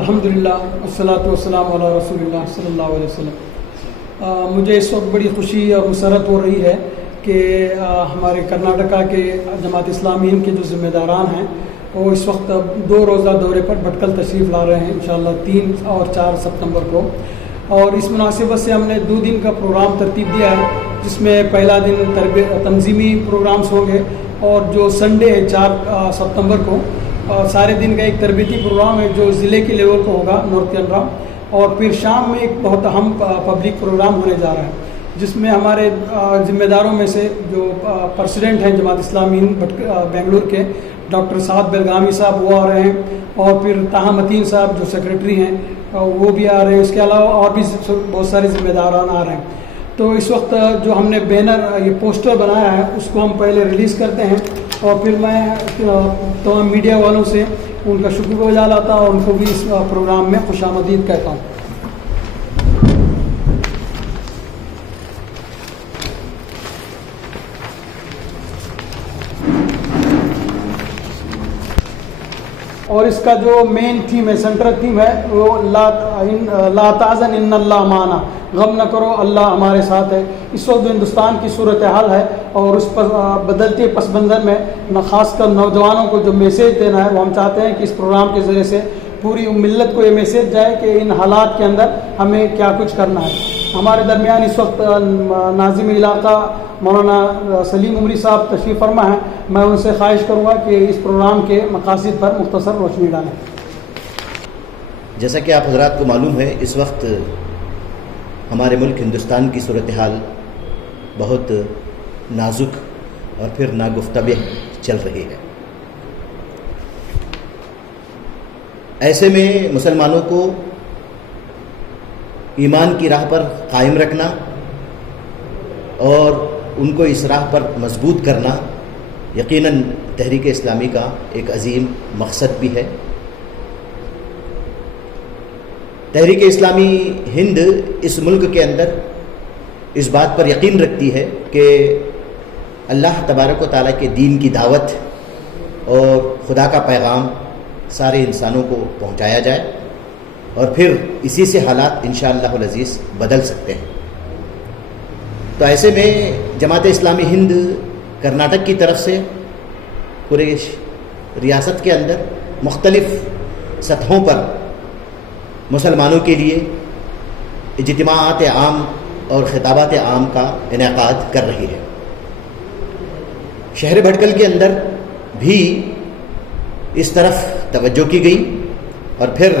الحمدللہ والصلاۃ والسلام علی رسول اللہ صلی اللہ علیہ وسلم۔ مجھے اس وقت بڑی خوشی اور مسرت ہو رہی ہے کہ ہمارے کرناٹکا کے جماعت اسلامی ہند کے جو ذمہ داران ہیں وہ اس وقت 2 روزہ دورے پر بھٹکل تشریف لا رہے ہیں انشاءاللہ 3 اور 4 ستمبر کو، اور اس مناسبت سے ہم نے 2 دن کا پروگرام ترتیب دیا ہے، جس میں پہلا دن تنظیمی پروگرامز ہوں گے، اور جو سنڈے ہے 4 ستمبر کو سارے دن کا ایک تربیتی پروگرام ہے جو ضلع کے لیول کو ہوگا نارتھ کینرا، اور پھر شام میں ایک بہت اہم پبلک پروگرام ہونے جا رہا ہے جس میں ہمارے ذمہ داروں میں سے جو پریزیڈنٹ ہیں جماعت اسلامی ہند بنگلور کے ڈاکٹر سعد بلگامی صاحب وہ آ رہے ہیں، اور پھر طاہا متین صاحب جو سیکریٹری ہیں وہ بھی آ رہے ہیں، اس کے علاوہ اور بھی بہت سارے ذمہ داران آ رہے ہیں۔ تو اس وقت جو ہم نے بینر یہ پوسٹر بنایا ہے اس کو ہم پہلے ریلیز کرتے ہیں، اور پھر میں تمام میڈیا والوں سے ان کا شکر گزار لاتا ہوں اور ان کو بھی اس پروگرام میں خوش آمدید کہتا ہوں۔ اور اس کا جو مین تھیم ہے، سینٹرل تھیم ہے وہ لا تحزن ان اللہ معنا، غم نہ کرو اللہ ہمارے ساتھ ہے۔ اس وقت جو ہندوستان کی صورتحال ہے اور اس پر بدلتے پس منظر میں خاص کر نوجوانوں کو جو میسیج دینا ہے وہ ہم چاہتے ہیں کہ اس پروگرام کے ذریعے سے پوری ملت کو یہ میسیج جائے کہ ان حالات کے اندر ہمیں کیا کچھ کرنا ہے۔ ہمارے درمیان اس وقت ناظم علاقہ مولانا سلیم عمری صاحب تشریف فرما ہیں، میں ان سے خواہش کروں گا کہ اس پروگرام کے مقاصد پر مختصر روشنی ڈالیں۔ جیسا کہ آپ حضرات کو معلوم ہے اس وقت ہمارے ملک ہندوستان کی صورتحال بہت نازک اور پھر ناگفتہ چل رہی ہے۔ ایسے میں مسلمانوں کو ایمان کی راہ پر قائم رکھنا اور ان کو اس راہ پر مضبوط کرنا یقیناً تحریک اسلامی کا ایک عظیم مقصد بھی ہے۔ تحریک اسلامی ہند اس ملک کے اندر اس بات پر یقین رکھتی ہے کہ اللہ تبارک و تعالیٰ کے دین کی دعوت اور خدا کا پیغام سارے انسانوں کو پہنچایا جائے، اور پھر اسی سے حالات انشاءاللہ العزیز بدل سکتے ہیں۔ تو ایسے میں جماعت اسلامی ہند کرناٹک کی طرف سے پورے ریاست کے اندر مختلف سطحوں پر مسلمانوں کے لیے اجتماعات عام اور خطابات عام کا انعقاد کر رہی ہے۔ شہر بھٹکل کے اندر بھی اس طرف توجہ کی گئی، اور پھر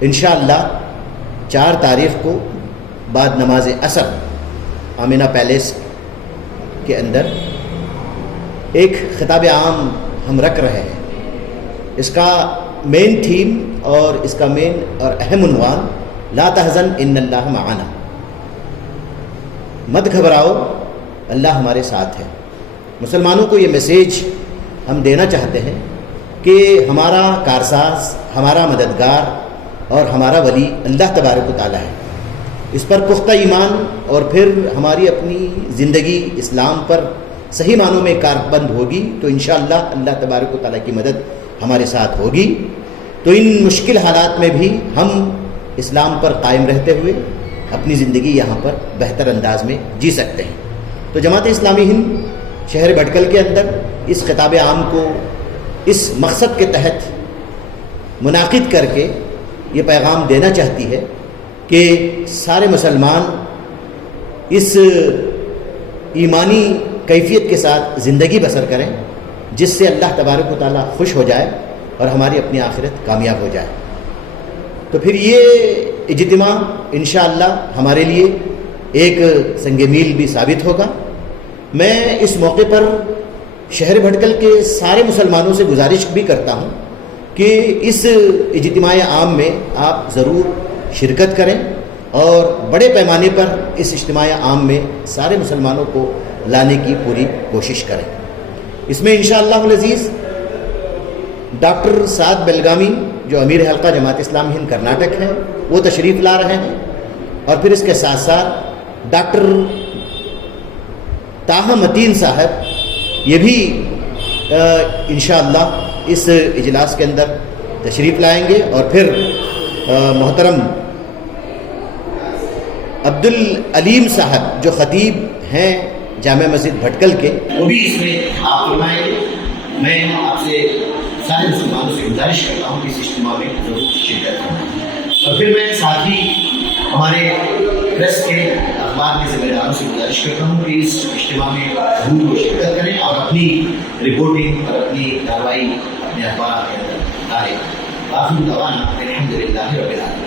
انشاءاللہ 4 تاریخ کو بعد نماز عصر آمینہ پیلیس کے اندر ایک خطاب عام ہم رکھ رہے ہیں۔ اس کا مین تھیم اور اس کا مین اور اہم عنوان لا تحزن ان اللہ معنا، مت گھبراؤ اللہ ہمارے ساتھ ہے۔ مسلمانوں کو یہ میسیج ہم دینا چاہتے ہیں کہ ہمارا کارساز، ہمارا مددگار اور ہمارا ولی اللہ تبارک و تعالیٰ ہے۔ اس پر پختہ ایمان اور پھر ہماری اپنی زندگی اسلام پر صحیح معنوں میں کاربند ہوگی تو انشاءاللہ اللہ تبارک و تعالیٰ کی مدد ہمارے ساتھ ہوگی۔ تو ان مشکل حالات میں بھی ہم اسلام پر قائم رہتے ہوئے اپنی زندگی یہاں پر بہتر انداز میں جی سکتے ہیں۔ تو جماعت اسلامی ہند شہر بھٹکل کے اندر اس خطاب عام کو اس مقصد کے تحت منعقد کر کے یہ پیغام دینا چاہتی ہے کہ سارے مسلمان اس ایمانی کیفیت کے ساتھ زندگی بسر کریں جس سے اللہ تبارک و تعالیٰ خوش ہو جائے اور ہماری اپنی آخرت کامیاب ہو جائے۔ تو پھر یہ اجتماع انشاءاللہ ہمارے لیے ایک سنگ میل بھی ثابت ہوگا۔ میں اس موقع پر شہر بھٹکل کے سارے مسلمانوں سے گزارش بھی کرتا ہوں کہ اس اجتماع عام میں آپ ضرور شرکت کریں اور بڑے پیمانے پر اس اجتماع عام میں سارے مسلمانوں کو لانے کی پوری کوشش کریں۔ اس میں انشاءاللہ العزیز ڈاکٹر سعد بلگامی جو امیر حلقہ جماعت اسلامی ہند کرناٹک ہیں وہ تشریف لا رہے ہیں، اور پھر اس کے ساتھ ساتھ ڈاکٹر طاہا متین صاحب یہ بھی انشاءاللہ اس اجلاس کے اندر تشریف لائیں گے اور پھر محترم عبدالعلیم صاحب جو خطیب ہیں جامع مسجد بھٹکل کے، وہ بھی اس میں آپ فرمائیں گے۔ میں آپ سے سارے مسلمانوں سے گزارش کرتا ہوں کہ اس اجتماع میں ضرور شرکت کریں، اور پھر میں ساتھ ہی ہمارے پریس کے اخبار کے ذمہ داروں سے گزارش کرتا ہوں کہ اس اجتماع میں ضرور شرکت کریں اور اپنی رپورٹنگ اور اپنی کارروائی اپنے اخبار کے اندر ڈالیں۔ آخر دعوانا الحمد للہ رب العالمین۔